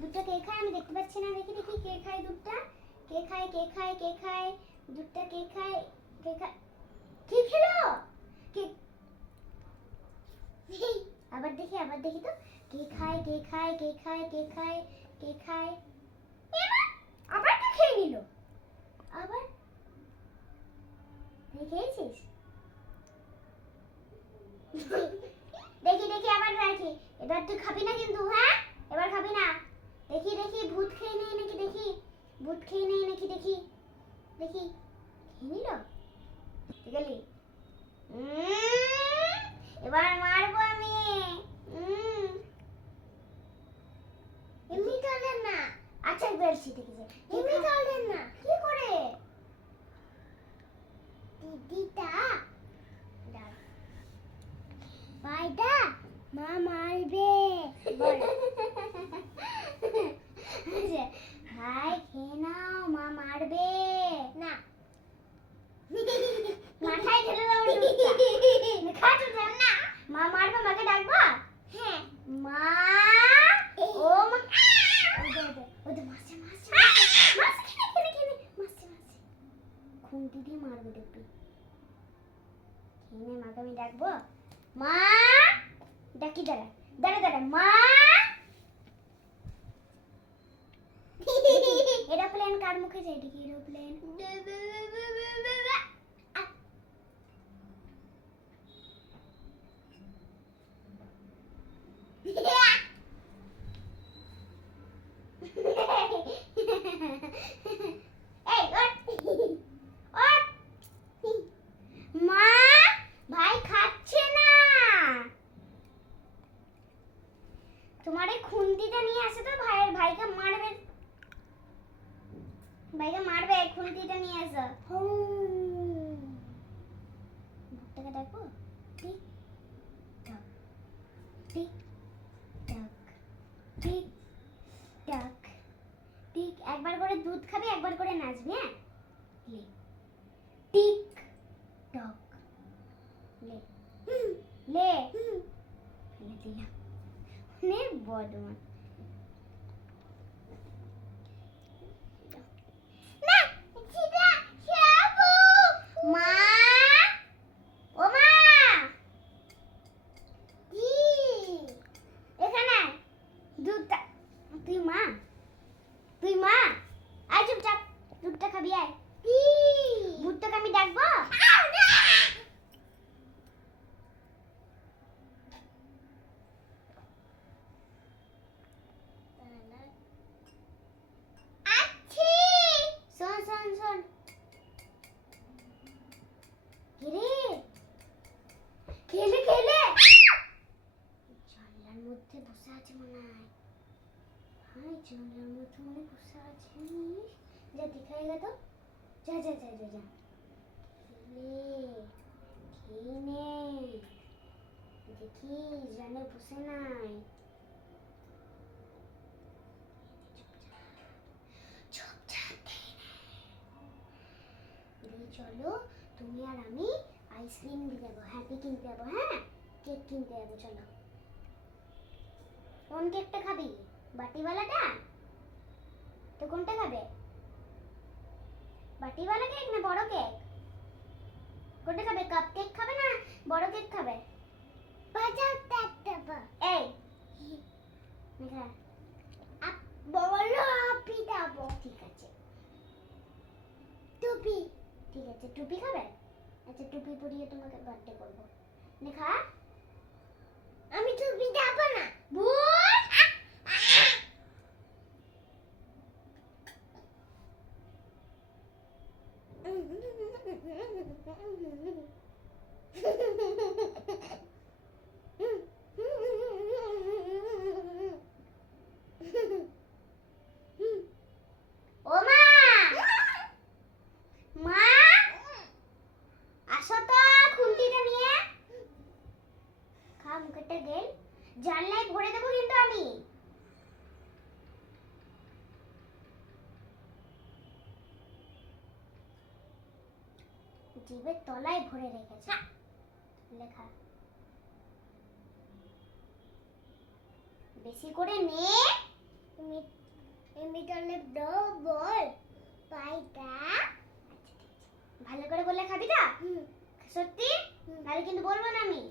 দুধটা কে খায় আমি দেখতে পাচ্ছি না, দেখি দেখি কে খায় দুধটা, কে খায় কে খায় কে খায় দুধটা, কে খায় কে খায়, কে খেলো, কে, আবার দেখি তো কে খায় কে খায় কে খায় কে খায় কে খায়, আবার কে খেয়ে নিল, আবার তুই খেয়েছিস? দেখি দেখি আবার রাখি, এবার তুই খাবি না কিন্তু, হ্যাঁ এবার খাবি না, দেখি দেখি ভূত খেয়ে নেই নাকি, দেখি ভূত খেয়ে নেই নাকি, দেখি দেখি খেয়ে নিল, গেলি এবার মারবো আমি। এমনি চলেন না, আচ্ছা একবার শিখে গেছে, এমনি চলেন না কি করে দিদিটা ভাইটা মা মারবে বল, ভাই খেয়ে নাও মা মারবে না, মাথায় ঢেলে দাও খা তো যান না, মা মারবে, মাকে ডাকবা, হ্যাঁ মা, ও মা, ওদের মারছে মারছে মারছে, খেলে মারছে মারছে, খুন্তি দিয়ে মারবে দেখবি, খেয়ে মাকে আমি ডাকবো, মা ডাকি, দাঁড়া দাঁড়া দাঁড়া মা, এরোপ্লেন কার মুখে যায়, দেখি এরোপ্লেন, এই মা ভাই খাচ্ছে না, তোমার এই খুন্তিটা নিয়ে আসে তো, ভাইকে মারবে, ভাইকে মারবে, খুন্তিটা নিয়ে আসো, ভূতটাকে দেখো, টিক টক টিক টক টিক টক টিক, একবার করে দুধ খাবি, একবার করে নাচবি, হ্যাঁ লে টিক টক লে লে ফেলে দিলাম, নে বদমান, না চিটা শাবু, মা ও মা কি এখানে দুধটা, তুই মা আয় চুপচাপ, দুধটা খাবি, আয় ভূতটাকে আমি ডাকবো, শোন শোন শোন, খেলে জানলার মধ্যে বসে আছে মনে হয়, হ্যাঁ জানলার মধ্যে মনে বসে আছে, যা দেখাই গেল, যা যা যা যা যা খেয়ে নে, দেখি জানে বসে নাই, চলো তুমি আর আমি আইসক্রিম কিনতে যাবো, হ্যাপি কিনতে যাবো, হ্যাঁ কেক কিনতে যাবো, চলো কোন কেকটা খাবি, বাটিওয়ালাটা, তো কোনটা খাবে, বাটিওয়ালা কেক না বড় কেক, কোনটা খাবে, কাপ কেক খাবে না বড় কেক খাবে, বাজাও দেবো, এই দেখা বড় আপি দেবো, ঠিক আছে টুপি, ঠিক আছে টুপি খাবে, আচ্ছা টুপি পরিয়ে তোমাকে বার্থডে করবো, দেখা আমি টুপি দেবো না, ভূত ও মা আসো তো, খুন্তিটা নিয়ে খা, মুখেরটা গেল, জানলায় ভরে দেবো কিন্তু আমি, জিভের তলায় ভরে রেখেছে, লেখা বেশি করে নে, এমনি তাহলে বল পাইটা ভালো করে বলে খাবি না? সত্যি? নাহলে কিন্তু বলবো না আমি।